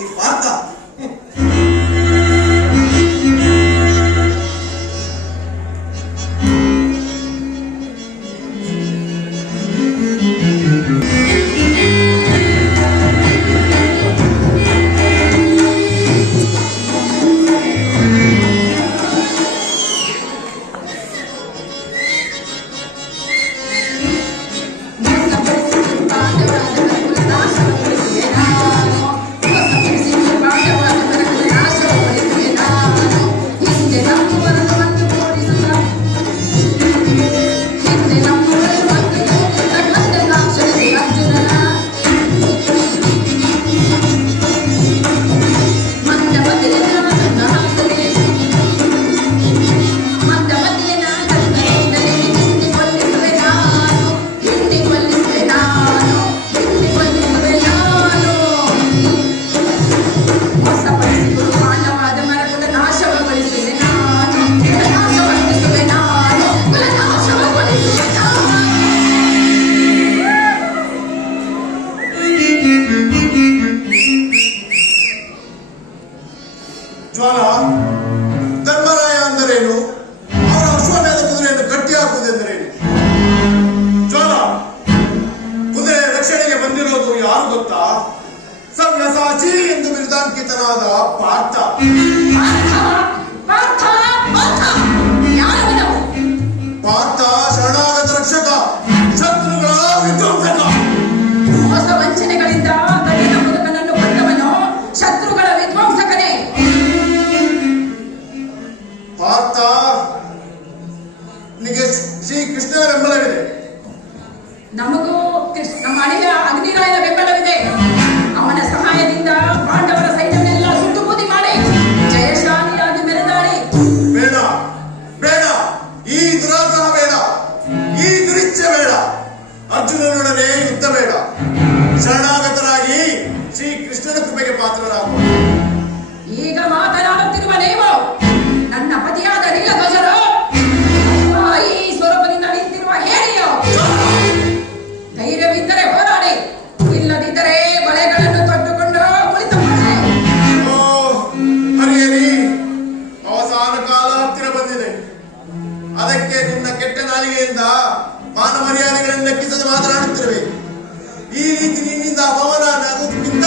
ಈ ಪಾರ್ಥ. ಜ್ವಾಲ, ಧರ್ಮರಾಯ ಅಂದರೇನು? ಅವರ ಅಶ್ವಮೇಧ ಕುದುರೆಯನ್ನು ಗಟ್ಟಿ ಹಾಕುವುದೆಂದರೇನು? ಜ್ವಾಲ, ಕುದುರೆ ರಕ್ಷಣೆಗೆ ಬಂದಿರೋದು ಯಾರು ಗೊತ್ತಾ? ಸವ್ಯಸಾಚಿ ಎಂದು ಬಿರುದಾಂಕಿತನಾದ ಪಾರ್ಥ. ಪಾರ್ಥ ಶರಣಾಗತ ರಕ್ಷಕ, ಶತ್ರುಗಳ ವಿಧ್ವಂಸಕ. ಮೋಸ ವಂಚನೆಗಳಿಂದ ಗಡಿದ ಮುದುಕನನ್ನು ಕೊಂದವನು ಶತ್ರುಗಳ ವಿಧ್ವಂಸಕನೇ. ಪಾರ್ಥ, ನಿನಗೆ ಶ್ರೀ ಕೃಷ್ಣನ ಬೆಂಬಲವಿದೆ. ನಮಗೂ ನಮ್ಮ ಅಳಿಯ ಅಗ್ನಿರಾಯನ ಬೆಂಬಲವಿದೆ. ಅವನ ಸಹಾಯದಿಂದ ಪಾಂಡವರ ಸೈನ್ಯವನ್ನೆಲ್ಲ ಸುಟ್ಟು ಬೂದಿ ಮಾಡಿ ಜಯಶಾಲಿಯಾಗಿ ಮೆರೆದಾಡಿ. ಬೇಡ ಬೇಡ, ಈ ದುರಾಗ್ರಹ ಬೇಡ, ಈ ದುರಿಚ್ಛೆ ಬೇಡ. ಅರ್ಜುನನೊಡನೆ ಯುದ್ಧ ಬೇಡ. ಶರಣಾಗತರಾಗಿ ಶ್ರೀ ಕೃಷ್ಣನ ಕೃಪೆಗೆ ಪಾತ್ರರಾಗುವ. ಈಗ ಮಾತನಾಡುತ್ತಿರುವ ನೀವು ನನ್ನ ಪತಿಯಾದ ನೀಲಧ್ವಜರು, ಈ ಸ್ವರೂಪದಿಂದ ನಿಂತಿರುವ ಹೇಳಿಯೋ. ಧೈರ್ಯವಿದ್ದರೆ ಹೋರಾಡಿ, ಇಲ್ಲದಿದ್ದರೆ ಬಳೆಗಳನ್ನು ತೊಟ್ಟುಕೊಂಡು ಕುಳಿತುಕೊಳ್ಳಿ. ಓ ಹರಿಯರಿ, ಅವಸಾನ ಕಾಲ ಹತ್ತಿರ ಬಂದಿದೆ. ಅದಕ್ಕೆ ನಿನ್ನ ಕೆಟ್ಟ ನಾಲಿಗೆಯಿಂದ ಮಾನ ಮರ್ಯಾದೆಗಳನ್ನು ಲೆಕ್ಕಿಸದೆ ಮಾತನಾಡುತ್ತಿರುವೆ. ಈ ರೀತಿ ನಿನ್ನಿಂದ ಅಪಮಾನ ಆಗುವುದಕ್ಕಿಂತ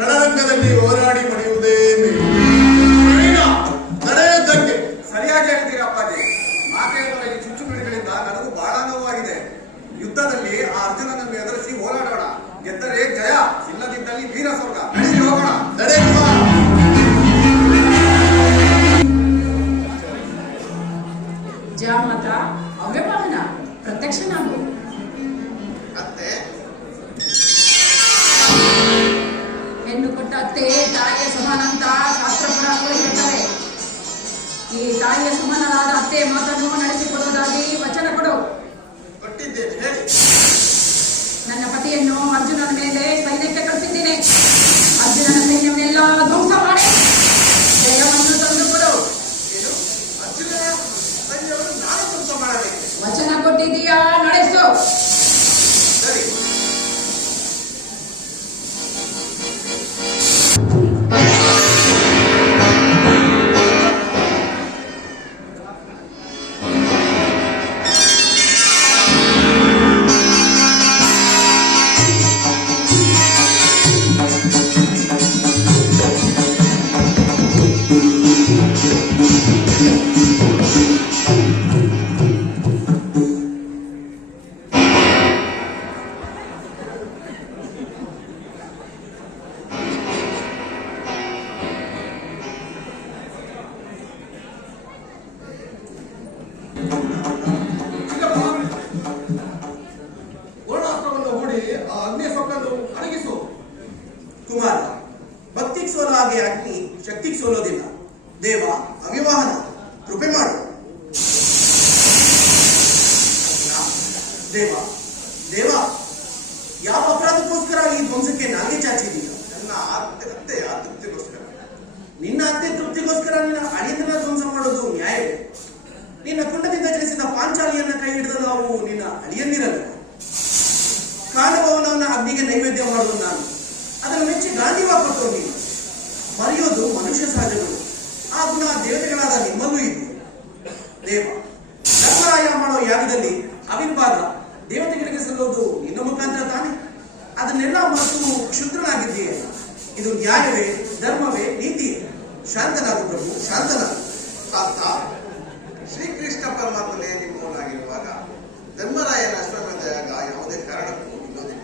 ರಣರಂಗದಲ್ಲಿ ಹೋರಾಡಿ ಪಡೆಯುವುದೇ ಮೇಲು. ನಡೆಯುವುದಕ್ಕೆ ಸರಿಯಾಗಿ ಹೇಳ್ತೀರಿ ಅಪ್ಪಾಜಿ. ಮಾತೆಯೊಳಗೆ ಚುಚ್ಚುಮಿಡಿಗಳಿಂದ ನನಗೂ ಬಹಳ ನೋವಾಗಿದೆ. ಯುದ್ಧದಲ್ಲಿ ಆ ಅರ್ಜುನನನ್ನು ಎದುರಿಸಿ ಹೋರಾಡೋಣ. ಗೆದ್ದರೆ ಜಯ, ಇಲ್ಲದಿದ್ದಲ್ಲಿ ವೀರ ಸ್ವರ್ಗ. ನಡೆಸಿ ಹೋಗೋಣ. ನಡೆಯುವ. ಜಾಮತ ಅವ್ಯವಹಾರ ಪ್ರತ್ಯಕ್ಷ ನಾವು ಅತ್ತೆ, ಹೆಣ್ಣು ಕೊಟ್ಟ ಅತ್ತೆ ತಾಯಿಯ ಸಮಾನ ಅಂತ ಶಾಸ್ತ್ರ ಪುರಾಣಗಳು ಹೇಳ್ತವೆ. ಈ ತಾಯಿಯ ಸಮಾನರಾದ ಅತ್ತೆ ಮಾತನ್ನು ನಡೆಸಿಕೊಡುವುದಾಗಿ ವಚನ ಕೊಡು. ಕೊಟ್ಟಿದ್ದೇನೆ, ಹೇಳಿ. ನನ್ನ ಪತಿಯನ್ನು ಅರ್ಜುನನ ಮೇಲೆ ಸೈನ್ಯಕ್ಕೆ ಕಳಿಸಿದ್ದೀನಿ. ಅರ್ಜುನನ ಸೈನ್ಯವನ್ನೆಲ್ಲ ಧ್ವಂಸ ಮಾಡಿ ಜಯವನ್ನು ತಂದುಕೊಡು. ಏನು? ಅರ್ಜುನ ಸೈನ್ಯವನ್ನು ನಾನು ಧ್ವಂಸ ಮಾಡಬೇಕು? ವಚನ ಕೊಟ್ಟಿದ್ದೀಯಾ, ನಡೆಸು. ಸರಿ. ವರ್ಣಾಸ್ತ್ರವನ್ನು ಹೂಡಿ ಆ ಅಗ್ನಿ ಸೊಕ್ಕನ್ನು ಅಡಗಿಸು. ಕುಮಾರ, ಭಕ್ತಿಗೆ ಸೋಲೋ ಹಾಗೆ ಅಗ್ನಿ ಶಕ್ತಿಗೆ ಸೋಲೋದಿಲ್ಲ. ದೇವ ಅವಿವಾಹನ, ಕೃಪೆ ಮಾಡು. ದೇವ ದೇವ, ಯಾವ ಅಪರಾಧಕ್ಕೋಸ್ಕರ ಈ ಧ್ವಂಸಕ್ಕೆ ನಾಲ್ಗೆ ಚಾಚಿದೀಯ? ನನ್ನ ಅತ್ತೆಯ ತೃಪ್ತಿಗೋಸ್ಕರ. ನಿನ್ನ ಅತ್ತೆ ತೃಪ್ತಿಗೋಸ್ಕರ ನಿನ್ನ ಅಳಿಯನ್ನ ಧ್ವಂಸ ಮಾಡೋದು ನ್ಯಾಯವೇ? ನಿನ್ನ ಕುಂಡದಿಂದ ಜನಿಸಿದ ಪಾಂಚಾಲಿಯನ್ನ ಕೈ ಹಿಡಿದ ನಾವು ನಿನ್ನ ಅಳಿಯಂದಿರಲ್ಲ. ಕಾಲಭವನವನ್ನ ಅಗ್ನಿಗೆ ನೈವೇದ್ಯ ಮಾಡುವುದು ನಾನು, ಅದನ್ನು ಮೆಚ್ಚಿ ಗಾಂಧಿವಾ ಕೊಟ್ಟರು ನೀನು. ಮರೆಯೋದು ಮನುಷ್ಯ ಸಹಜಗಳು. ಆ ಗುಣ ದೇವತೆಗಳಾದ ನಿಮ್ಮಲ್ಲೂ ಇದೆ. ದೇವ ಧರ್ಮರಾಯ ಮಾಡೋ ಯಾಗದಲ್ಲಿ ಅವಿರ್ವಾದ ದೇವತೆಗಳಿಗೆ ಸಲ್ಲೋದು ನಿನ್ನ ಮುಖಾಂತರ ತಾನೆ. ಅದನ್ನೆಲ್ಲ ಮರೆತು ಕ್ಷುದ್ರನಾಗಿದ್ದೀಯ. ಇದು ನ್ಯಾಯವೇ, ಧರ್ಮವೇ, ನೀತಿಯೇ? ಶಾಂತನಾಗು ಪ್ರಭು, ಶಾಂತನಾಗು. ಅಂತ ಶ್ರೀಕೃಷ್ಣ ಪರಮಾತ್ಮನೇ ನಿಮ್ಮವನಾಗಿರುವಾಗ ಧರ್ಮರಾಯನ ಅಶ್ವಮೇಧ ಯಾಗ ಯಾವುದೇ ಕಾರಣಕ್ಕೂ ನಿಲ್ಲೋದಿಲ್ಲ.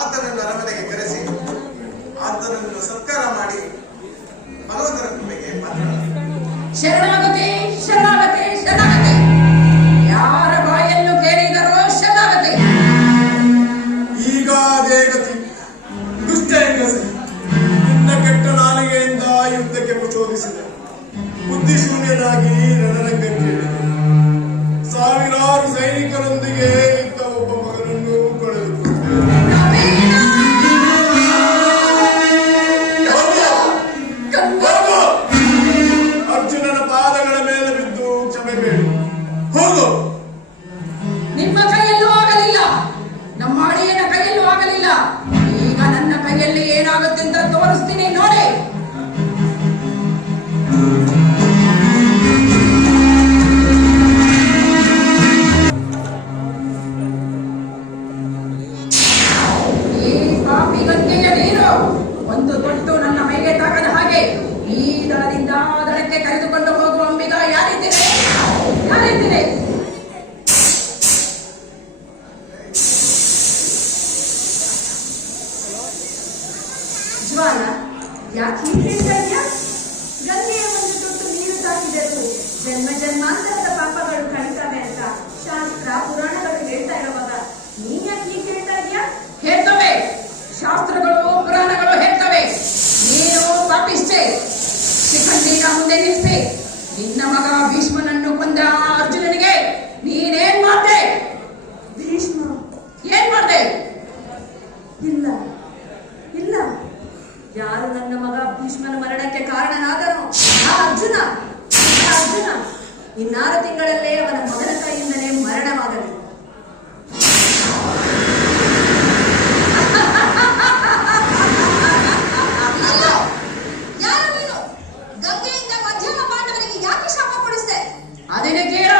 ಆತನನ್ನು ಅರಮನೆಗೆ ಕರೆಸಿ ಆತನನ್ನು ಸತ್ಕಾರ ಮಾಡಿ ಭಗವಂತನ ಕೃಪೆಗೆ ಮಾತನಾಡ. ಶರಣಾಗತಿ ಶರಣಾಗತಿ ಶರಣಾಗತಿ. ಯಾರ ಬಾಯನ್ನು ಕೇಳಿದರೋ ಶರಣಾಗತಿ. ಈಗ ಅದೇ ಗತಿ. ದುಷ್ಟ ಹೆಂಗಸೆ, ನಿನ್ನ ಕೆಟ್ಟ ನಾಲಿಗೆಯಿಂದ ಯುದ್ಧಕ್ಕೆ ಪ್ರಚೋದಿಸಿದೆ. ಬುದ್ಧಿಶೂನ್ಯನಾಗಿ ರಣರಂಗಕ್ಕೆ ಇಳಿದೆ. ಸಾವಿರಾರು ಸೈನಿಕರೊಂದಿಗೆ ಇದ್ದ ಒಬ್ಬ ಮಗನನ್ನು ಕಳೆದುಕೊಂಡೆ. ಅರ್ಜುನನ ಪಾದಗಳ ಮೇಲೆ ಬಿದ್ದು ಕ್ಷಮೆ ಬೇಡು. ಹೋಗು. ನಿಮ್ಮ ಕೈಯಲ್ಲೂ ಆಗಲಿಲ್ಲ, ನಮ್ಮ ಅಳಿಯನ ಕೈಯಲ್ಲೂ ಆಗಲಿಲ್ಲ. ಈಗ ನನ್ನ ಕೈಯಲ್ಲಿ ಏನಾಗುತ್ತೆ ಅಂತ ತೋರಿಸ್ತೀನಿ ನೋಡಿ. ಈ ಪಾಪಿ ಗಂಗೆಯ ನೀರು ಒಂದು ತೊಟ್ಟು ನನ್ನ ಮೈಗೆ ತಾಕದ ಹಾಗೆ ಈ ದಳದಿಂದ ಆ ದಳಕ್ಕೆ ಕರೆದುಕೊಂಡು ಹೋಗುವ ಅಂಬಿಗ ಯಾರಿದ್ದೀರಿ? ಯಾರಿದ್ದೀರಿ? ಜ್ವಾಲ, ಯಾಕೆ ಹೀಗೆ ಹೇಳ್ತಾ ಇದ್ಯಾ? ಗಂಗೆಯ ಒಂದು ತೊಟ್ಟು ನೀರು ತಾಕಿದರೂ ಜನ್ಮ ಜನ್ಮಾಂತರದ ಪಾಪಗಳು ಕಳೀತವೆ ಅಂತ ಶಾಸ್ತ್ರ ಪುರಾಣಗಳು ಹೇಳ್ತಾ ಇರುವಾಗ ನೀನ್ ಯಾಕೆ ಹೀಗೆ ಹೇಳ್ತಾ ಇದ್ಯಾ? ಹೇಳ್ತವೆ, ಶಾಸ್ತ್ರಗಳು ಪುರಾಣಗಳು ಹೇಳ್ತವೆ. ನೀನು ಪಾಪಿಷ್ಟೇ. ಶಿಖಂಡಿನ ಮುಂದೆ ನಿಲ್ಲಿಸಿ ನಿನ್ನ ಮಗ ಭೀಷ್ಮನನ್ನು ಕೊಂದ ಅರ್ಜುನನಿಗೆ ನೀನೇನ್ ಮಾಡ್ದೆ? ಭೀಷ್ಮ ಏನ್ ಮಾಡ್ದೆ? ಇಲ್ಲ ಇಲ್ಲ, ಯಾರು ನನ್ನ ಮಗ ಭೀಷ್ಮನ ಮರಣಕ್ಕೆ ಕಾರಣನಾದನೋ ಆ ಅರ್ಜುನ ಇನ್ನಾರು ತಿಂಗಳಲ್ಲೇ ಅವನ ಮಗನ ಕೈಯಿಂದಲೇ ಮರಣವಾಗಲಿ. ಅದನ್ನು ಕೇಳೋ